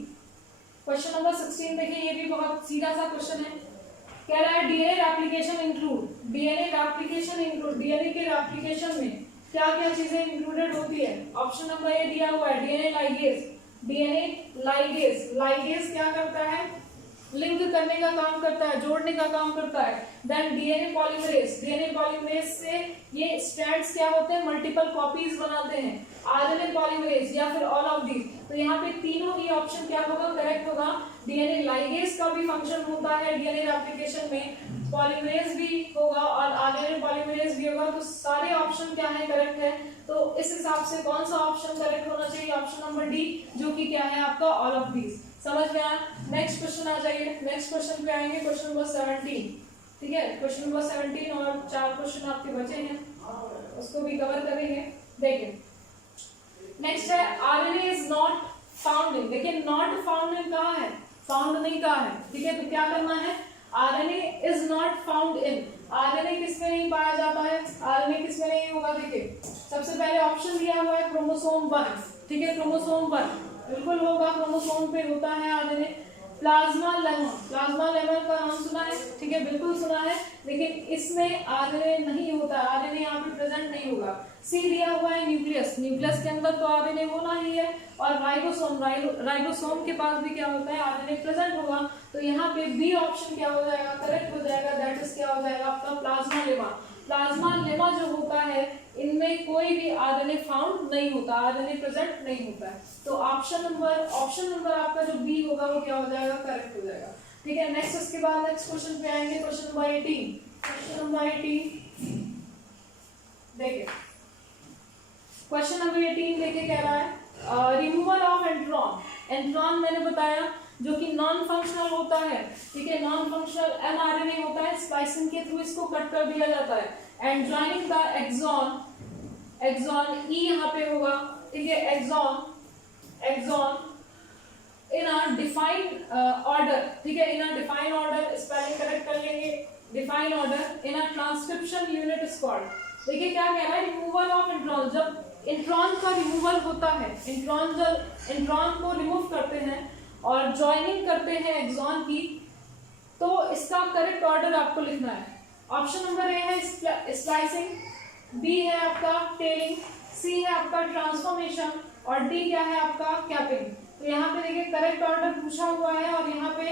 क्वेश्चन नंबर 16 देखिए, ये भी बहुत सीधा सा क्वेश्चन है। कह रहा है DNA replication include, DNA replication include, DNA के रेप्लिकेशन में क्या क्या चीजें इंक्लूडेड होती है। ऑप्शन नंबर ए दिया हुआ है DNA ligase, DNA ligase, ligase क्या करता है, लिंक करने का काम करता है, जोड़ने का काम करता है। Then DNA polymerase, DNA polymerase से ये स्ट्रैंड्स क्या होते हैं, मल्टीपल कॉपीज बनाते हैं। आरएनए पॉलीमरेज या फिर ऑल ऑफ दीज, तो यहाँ पे तीनों ही ऑप्शन क्या होगा, करेक्ट होगा। डीएनए लाइगेज का भी फंक्शन होता है डीएनए रेप्लिकेशन में, पॉलीमरेज भी होगा और आरएनए पॉलीमरेज भी होगा, तो सारे ऑप्शन क्या है, करेक्ट है। तो इस हिसाब से कौन सा ऑप्शन करेक्ट होना चाहिए, ऑप्शन नंबर डी, जो कि क्या है आपका ऑल ऑफ दीज। समझ में आया? नेक्स्ट क्वेश्चन आ जाइए, नेक्स्ट क्वेश्चन पे आएंगे, क्वेश्चन नंबर 17। ठीक है, क्वेश्चन नंबर 17 और 4 क्वेश्चन आपके बचे हैं, उसको भी कवर करेंगे। देखिए नेक्स्ट है RNA is not found in, देखिए नॉट फाउंड इन कहाँ है, फाउंड नहीं कहा है। ठीक है, तो क्या करना है, RNA is not found in, RNA किसमें नहीं पाया जाता है, आरएनए किसमें नहीं होगा। देखिए सबसे पहले ऑप्शन दिया हुआ है क्रोमोसोम 1। ठीक है, क्रोमोसोम 1 बिल्कुल होगा, क्रोमोसोम पे होता है RNA. Plasma lemma, plasma lemma का नाम सुना है, ठीक है बिल्कुल सुना है, लेकिन इसमें आरएनए नहीं होता, आरएनए यहाँ पे प्रेजेंट नहीं होगा। सी दिया हुआ है न्यूक्लियस, न्यूक्लियस के अंदर तो आरएनए होना ही है। और राइबोसोम, राइबोसोम के पास भी क्या होता है, आरएनए प्रेजेंट होगा। तो यहाँ पे बी ऑप्शन क्या हो जाएगा, करेक्ट हो जाएगा, दैट इज क्या हो जाएगा आपका प्लाज्मा लेमा। प्लाज्मा लेमा जो होता है इनमें कोई भी आरएनए फाउंड नहीं होता, आरएनए प्रेजेंट नहीं होता है। तो ऑप्शन नंबर आपका जो बी होगा वो क्या हो जाएगा, करेक्ट हो जाएगा। ठीक है, नेक्स्ट इसके बाद नेक्स्ट क्वेश्चन पे आएंगे, क्वेश्चन नंबर 18। क्वेश्चन नंबर 18 देखिए, क्वेश्चन नंबर 18 देखिए कह रहा है रिमूवल ऑफ एंट्रॉन। एंट्रॉन मैंने बताया जो कि नॉन फंक्शनल होता है। ठीक है, नॉन फंक्शनल एमआरएनए होता है, स्प्लाइसिंग के थ्रू इसको कट कर दिया जाता है। And joining the exon, exon ई यहाँ पे होगा। ठीक है, exon in a define order, ठीक है, in a define order, spelling correct कर लेंगे, define order in a transcription unit is called. देखिए क्या कह रहा है, रिमूवल ऑफ इंट्रॉन, जब इंट्रॉन का रिमूवल होता है, इंट्रॉन को रिमूव करते हैं और ज्वाइनिंग करते हैं एक्सॉन की, तो इसका करेक्ट ऑर्डर आपको लिखना है। ऑप्शन नंबर ए है स्प्लाइसिंग, बी है आपका टेलिंग, सी है आपका ट्रांसफॉर्मेशन और डी क्या है आपका कैपिंग। तो यहाँ पे देखिए करेक्ट ऑर्डर पूछा हुआ है और यहाँ पे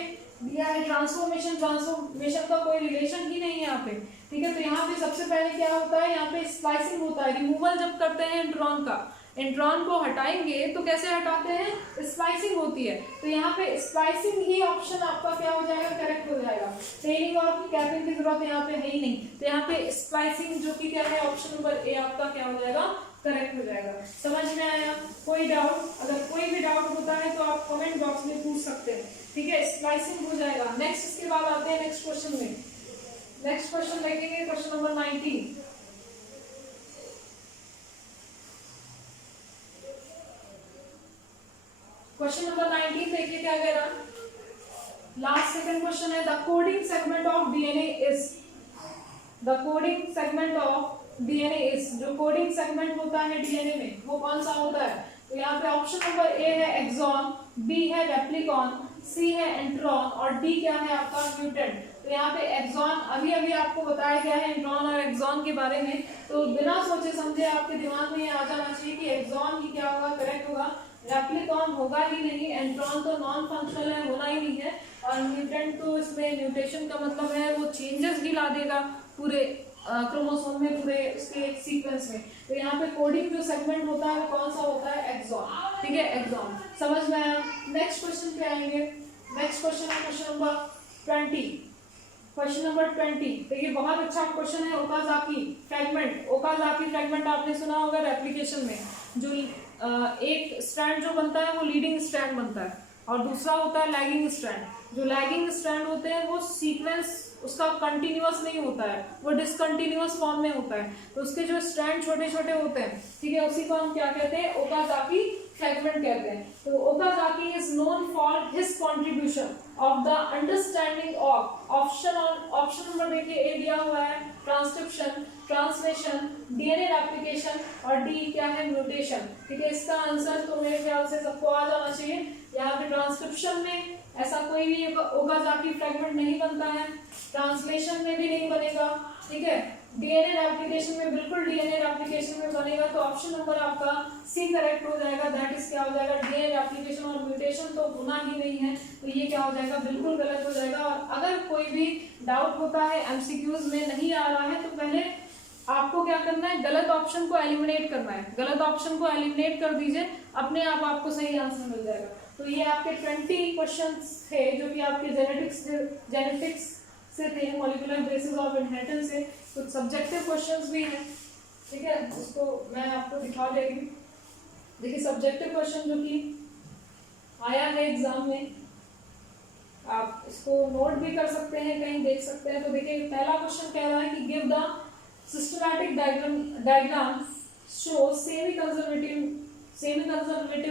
दिया है ट्रांसफॉर्मेशन, ट्रांसफॉर्मेशन का कोई रिलेशन ही नहीं है यहाँ पे, ठीक है। तो यहाँ पे सबसे पहले क्या होता है, यहाँ पे स्प्लाइसिंग होता है, रिमूवल जब करते हैं इंट्रॉन का, इंट्रॉन को हटाएंगे तो कैसे हटाते हैं, स्प्लाइसिंग होती है। तो यहाँ पे स्प्लाइसिंग ही ऑप्शन आपका क्या हो जाएगा, करेक्ट हो जाएगा। टेलिंग और कैपिंग की जरूरत यहाँ पे है ही नहीं, तो यहाँ पे स्प्लाइसिंग जो कि क्या है, ऑप्शन नंबर ए आपका क्या हो जाएगा, करेक्ट हो जाएगा। समझ में आया? कोई डाउट? अगर कोई भी डाउट होता है तो आप कमेंट बॉक्स में पूछ सकते हैं, ठीक है। स्प्लाइसिंग हो जाएगा। नेक्स्ट इसके बाद आते हैं नेक्स्ट क्वेश्चन में। नेक्स्ट क्वेश्चन देखेंगे, क्वेश्चन नंबर 19। क्वेश्चन नंबर 19 देखिए क्या कह रहा, लास्ट सेकंड क्वेश्चन है, the coding segment of DNA is, the coding segment of DNA is, जो कोडिंग सेगमेंट होता है डीएनए में वो कौन सा होता है। तो यहाँ पे ऑप्शन नंबर ए है एक्सॉन, बी है रेप्लिकॉन, सी है एंट्रॉन और डी क्या है आपका म्यूटेंट। तो यहाँ पे एक्सॉन अभी अभी आपको बताया गया है इंट्रॉन और एक्सॉन के बारे में, तो बिना सोचे समझे आपके दिमाग में आ जाना चाहिए कि एक्सॉन ही क्या होगा, करेक्ट होगा, रेप्लिकॉन होगा ही नहीं, एंट्रॉन तो नॉन फंक्शनल है, होना ही नहीं है, और म्यूटेंट तो इसमें म्यूटेशन का मतलब है वो चेंजेस भी ला देगा पूरे क्रोमोसोम में, पूरे उसके सीक्वेंस में। तो यहाँ पे कोडिंग जो सेगमेंट होता है वो कौन सा होता है, एक्सॉन, ठीक है, एक्सॉन। समझ में आया? नेक्स्ट क्वेश्चन पे आएंगे। नेक्स्ट क्वेश्चन है क्वेश्चन नंबर 20। क्वेश्चन नंबर 20 देखिए बहुत अच्छा क्वेश्चन है, ओकाजाकी फ्रैगमेंट। ओकाजाकी फ्रैगमेंट आपने सुना होगा रेप्लिकेशन में, जो एक स्ट्रैंड जो बनता है वो लीडिंग स्ट्रैंड बनता है और दूसरा होता है लैगिंग स्ट्रैंड। जो लैगिंग स्ट्रैंड होते हैं वो सीक्वेंस उसका कंटिन्यूअस नहीं होता है, वो डिसकंटिन्यूअस फॉर्म में होता है, तो उसके जो स्ट्रैंड छोटे छोटे होते हैं, ठीक है, उसी को हम क्या कहते हैं, ओकाजाकी फ्रैगमेंट कहते हैं। तो Okazaki is known for his contribution of the understanding of, option number देखिए ए दिया हुआ है ट्रांसक्रिप्शन, ट्रांसलेशन, डीएनए रेप्लिकेशन और डी क्या है, म्यूटेशन, ठीक है। इसका आंसर तो मेरे ख्याल से सबको आ जाना चाहिए। यहाँ पे ट्रांसक्रिप्शन में ऐसा कोई भी ओकाजाकी फ्रैगमेंट नहीं बनता है, ट्रांसलेशन में भी नहीं बनेगा, ठीक है, डीएनए रेप्लिकेशन में बिल्कुल डीएनए रेप्लिकेशन में बनेगा, तो ऑप्शन नंबर आपका सी करेक्ट हो जाएगा। दैट इज क्या हो जाएगा, डीएनए रेप्लिकेशन और म्यूटेशन तो होना ही नहीं है, तो ये क्या हो जाएगा, बिल्कुल गलत हो जाएगा। और अगर कोई भी डाउट होता है एमसीक्यूज में नहीं आ रहा है तो पहले आपको क्या करना है, गलत ऑप्शन को एलिमिनेट करना है, गलत ऑप्शन को एलिमिनेट कर दीजिए, अपने आप आपको सही आंसर मिल जाएगा। तो ये आपके 20 क्वेश्चंस थे जो कि आपके जेनेटिक्स से थे, मॉलिक्यूलर बेसिस ऑफ इनहेरिटेंस से। कुछ सब्जेक्टिव क्वेश्चंस भी हैं, ठीक है, उसको मैं आपको दिखा दे रही हूँ। देखिए सब्जेक्टिव क्वेश्चन जो कि आया है एग्जाम में, आप इसको नोट भी कर सकते हैं, कहीं देख सकते हैं। तो देखिए पहला क्वेश्चन कह रहा है कि give the systematic diagram show semi conservative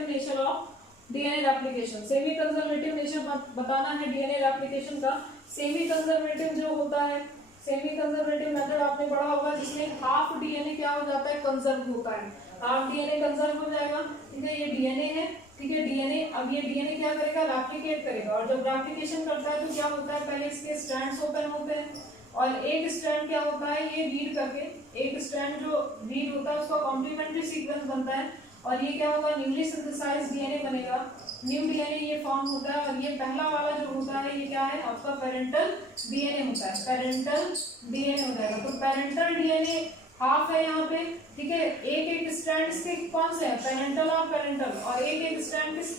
nature of DNA replication. Semi conservative nature बताना है डीएनए रेप्लिकेशन का। सेमी कंजर्वेटिव जो होता है, सेमी कंजर्वेटिव मेथड आपने पढ़ा होगा, जिसमें हाफ डीएनए क्या हो जाता है, कंजर्व होता है, हाफ डीएनए कंजर्व हो जाएगा, ठीक है। ये डीएनए है, ठीक है, डीएनए, अब ये डीएनए क्या करेगा, रेप्लिकेट करेगा, और जब रेप्लिकेशन करता है तो क्या होता है, पहले इसके स्ट्रैंड्स ओपन होते हैं और एक स्ट्रैंड क्या होता है, ये रीड करके, एक स्ट्रैंड जो रीड होता है उसका कॉम्प्लीमेंट्री सीक्वेंस बनता है और ये क्या होगा, न्यूली सिंथेसाइज्ड डीएनए बनेगा, न्यू डीएनए ये फॉर्म होता है। और ये पहला वाला जो होता है ये क्या है, आपका पेरेंटल डीएनए होता है, पेरेंटल डीएनए हो जाएगा। तो पेरेंटल डीएनए हाफ है यहाँ पे, ठीक है, एक स्ट्रैंड इसके कौन से है, पेरेंटल और पेरेंटल, और एक स्ट्रैंड किस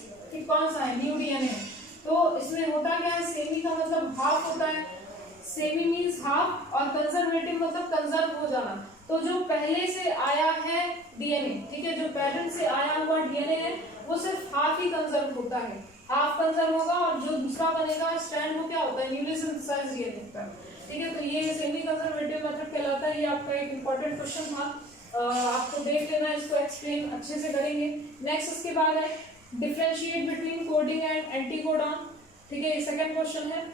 कौन सा है, न्यू डीएनए। तो इसमें होता क्या है, सेमी का मतलब हाफ होता है, सेमी मीन्स हाफ, और कंजर्वेटिव मतलब कंजर्व हो जाना। तो जो पहले से आया है डीएनए, ठीक है, जो पेरेंट से आया हुआ डीएनए है वो सिर्फ हाफ ही कंजर्व होता है, हाफ कंजर्व होगा, और जो दूसरा बनेगा स्ट्रैंड वो क्या होता है, न्यूली सिंथेसाइज्ड डीएनए होता है, ठीक है। तो ये सेमी कंजर्वेटिव मेथड कहलाता है। ये आपका एक इंपॉर्टेंट क्वेश्चन था, आपको देख लेना, इसको एक्सप्लेन अच्छे से करेंगे। नेक्स्ट इसके बाद है differentiate between coding and anticodon, ठीक है, ये सेकंड क्वेश्चन है।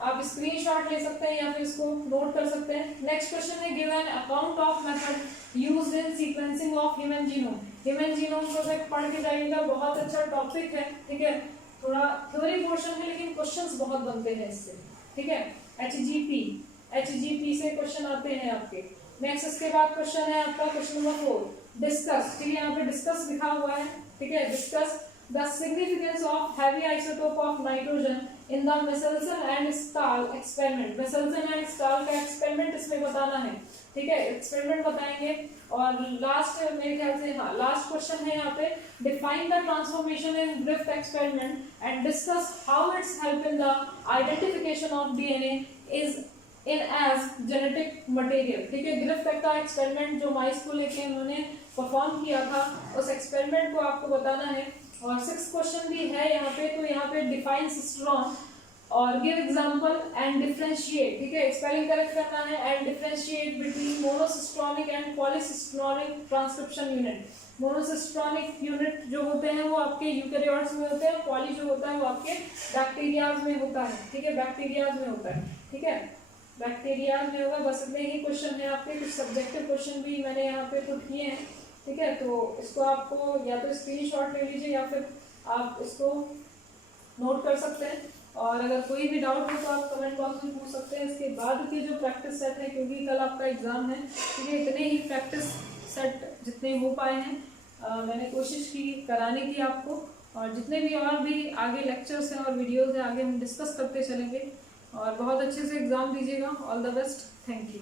आप स्क्रीनशॉट ले सकते हैं या फिर इसको नोट कर सकते हैं। नेक्स्ट क्वेश्चन है give an account of method used in sequencing of human genome. Human genome को तक पढ़ के जाइएगा, बहुत अच्छा टॉपिक है, ठीक है, थोड़ा थ्योरी पोर्शन है लेकिन क्वेश्चंस बहुत बनते हैं इससे, ठीक है। एचजीपी से क्वेश्चन आते हैं आपके। नेक्स्ट इसके बाद क्वेश्चन है आपका क्वेश्चन नंबर 4, डिस्कस, ठीक है, यहाँ पे डिस्कस लिखा हुआ है, ठीक है। Discuss the significance of heavy isotope of nitrogen in the Meselson and stall experiment. Meselson and stall का एक्सपेरिमेंट इसमें बताना है, ठीक है, एक्सपेरिमेंट बताएंगे। और लास्ट मेरे ख्याल से हाँ लास्ट क्वेश्चन है यहाँ पे, define the transformation in drift experiment and discuss how its help in the identification of DNA is in as genetic material, ठीक है। ग्रिफ्ट का एक्सपेरिमेंट जो माइस को लेके उन्होंने परफॉर्म किया था, उस एक्सपेरिमेंट को आपको बताना है। और 6 क्वेश्चन भी है यहाँ पे, तो यहाँ पे डिफाइन सिस्ट्रॉन और गिव एग्जांपल एंड डिफरेंशिएट, ठीक है, स्पेलिंग करेक्ट करना है, and differentiate between monocistronic and polycistronic transcription unit. Monocistronic unit जो होते हैं वो आपके यूकेरियोट्स में होते हैं, पॉली जो होता है वो आपके बैक्टीरियाज में होता है, ठीक है, बैक्टीरियाज में होता है, ठीक है, बैक्टीरिया में होगा। बस इतने ही क्वेश्चन है आपके, कुछ सब्जेक्टिव क्वेश्चन भी मैंने यहाँ पे पुट किए हैं, ठीक है। तो इसको आपको या तो स्क्रीनशॉट ले लीजिए या फिर आप इसको नोट कर सकते हैं। और अगर कोई भी डाउट हो तो आप कमेंट बॉक्स में पूछ सकते हैं। इसके बाद के जो प्रैक्टिस सेट है, क्योंकि कल आपका एग्जाम है, ठीक है, इतने ही प्रैक्टिस सेट जितने हो पाए हैं मैंने कोशिश की कराने की आपको। और जितने भी और भी आगे लेक्चर्स हैं और वीडियोज़ हैं आगे हम डिस्कस करते चलेंगे। और बहुत अच्छे से एग्ज़ाम दीजिएगा। All the best, thank you.